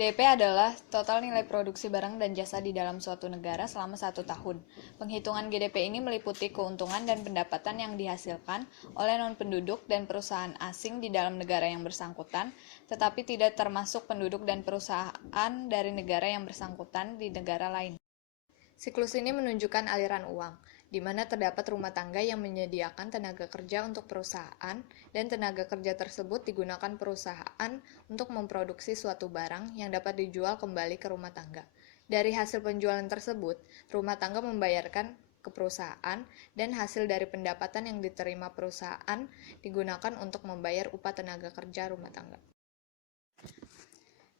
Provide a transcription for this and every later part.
GDP adalah total nilai produksi barang dan jasa di dalam suatu negara selama 1 tahun. Penghitungan GDP ini meliputi keuntungan dan pendapatan yang dihasilkan oleh non-penduduk dan perusahaan asing di dalam negara yang bersangkutan, tetapi tidak termasuk penduduk dan perusahaan dari negara yang bersangkutan di negara lain. Siklus ini menunjukkan aliran uang, di mana terdapat rumah tangga yang menyediakan tenaga kerja untuk perusahaan, dan tenaga kerja tersebut digunakan perusahaan untuk memproduksi suatu barang yang dapat dijual kembali ke rumah tangga. Dari hasil penjualan tersebut, rumah tangga membayarkan ke perusahaan, dan hasil dari pendapatan yang diterima perusahaan digunakan untuk membayar upah tenaga kerja rumah tangga.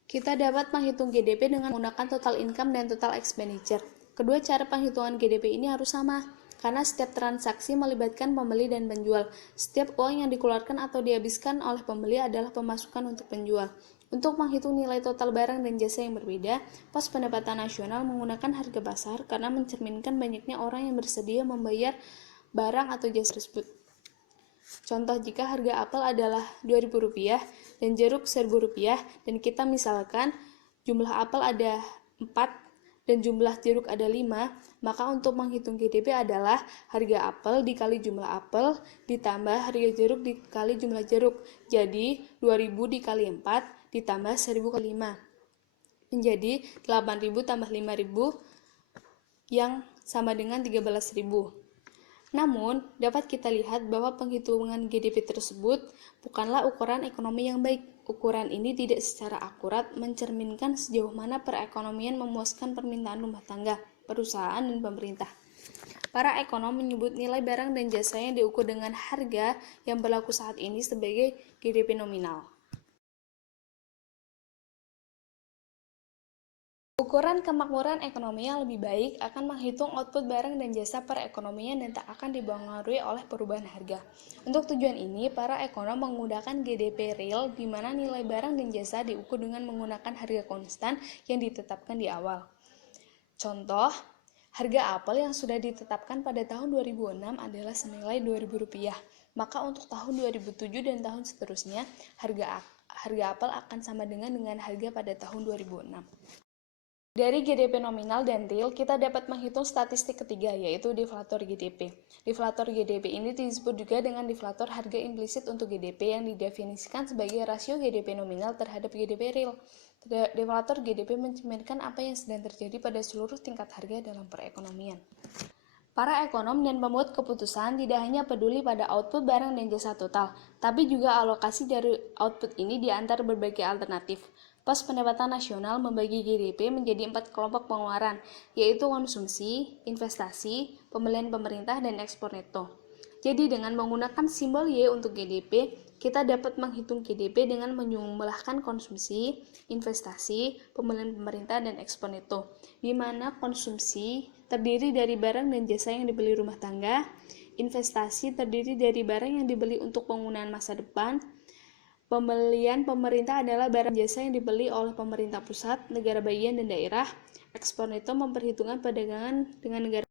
Kita dapat menghitung GDP dengan menggunakan total income dan total expenditure. Kedua cara penghitungan GDP ini harus sama, karena setiap transaksi melibatkan pembeli dan penjual. Setiap uang yang dikeluarkan atau dihabiskan oleh pembeli adalah pemasukan untuk penjual. Untuk menghitung nilai total barang dan jasa yang berbeda, Pos Pendapatan Nasional menggunakan harga pasar karena mencerminkan banyaknya orang yang bersedia membayar barang atau jasa tersebut. Contoh, jika harga apel adalah Rp2.000 dan jeruk Rp1.000 dan kita misalkan jumlah apel ada 4 dan jumlah jeruk ada 5, maka untuk menghitung GDP adalah harga apel dikali jumlah apel ditambah harga jeruk dikali jumlah jeruk. Jadi 2.000 dikali 4 ditambah 1.000 kali 5 menjadi 8.000 tambah 5.000 yang sama dengan 13.000. Namun, dapat kita lihat bahwa penghitungan GDP tersebut bukanlah ukuran ekonomi yang baik. Ukuran ini tidak secara akurat mencerminkan sejauh mana perekonomian memuaskan permintaan rumah tangga, perusahaan, dan pemerintah. Para ekonom menyebut nilai barang dan jasa yang diukur dengan harga yang berlaku saat ini sebagai GDP nominal. Ukuran kemakmuran ekonomi yang lebih baik akan menghitung output barang dan jasa perekonomian dan tak akan dipengaruhi oleh perubahan harga. Untuk tujuan ini, para ekonom menggunakan GDP real, di mana nilai barang dan jasa diukur dengan menggunakan harga konstan yang ditetapkan di awal. Contoh, harga apel yang sudah ditetapkan pada tahun 2006 adalah senilai Rp2.000. Maka untuk tahun 2007 dan tahun seterusnya, harga apel akan sama dengan harga pada tahun 2006. Dari GDP nominal dan real, kita dapat menghitung statistik ketiga, yaitu deflator GDP. Deflator GDP ini disebut juga dengan deflator harga implisit untuk GDP yang didefinisikan sebagai rasio GDP nominal terhadap GDP real. Deflator GDP mencerminkan apa yang sedang terjadi pada seluruh tingkat harga dalam perekonomian. Para ekonom dan pembuat keputusan tidak hanya peduli pada output barang dan jasa total, tapi juga alokasi dari output ini di antara berbagai alternatif. Pos Pendapatan Nasional membagi GDP menjadi 4 kelompok pengeluaran, yaitu konsumsi, investasi, pembelian pemerintah, dan ekspor neto. Jadi dengan menggunakan simbol Y untuk GDP, kita dapat menghitung GDP dengan menjumlahkan konsumsi, investasi, pembelian pemerintah, dan ekspor neto, di mana konsumsi terdiri dari barang dan jasa yang dibeli rumah tangga, investasi terdiri dari barang yang dibeli untuk penggunaan masa depan, pembelian pemerintah adalah barang jasa yang dibeli oleh pemerintah pusat, negara bagian, dan daerah. Ekspor neto memperhitungkan perdagangan dengan negara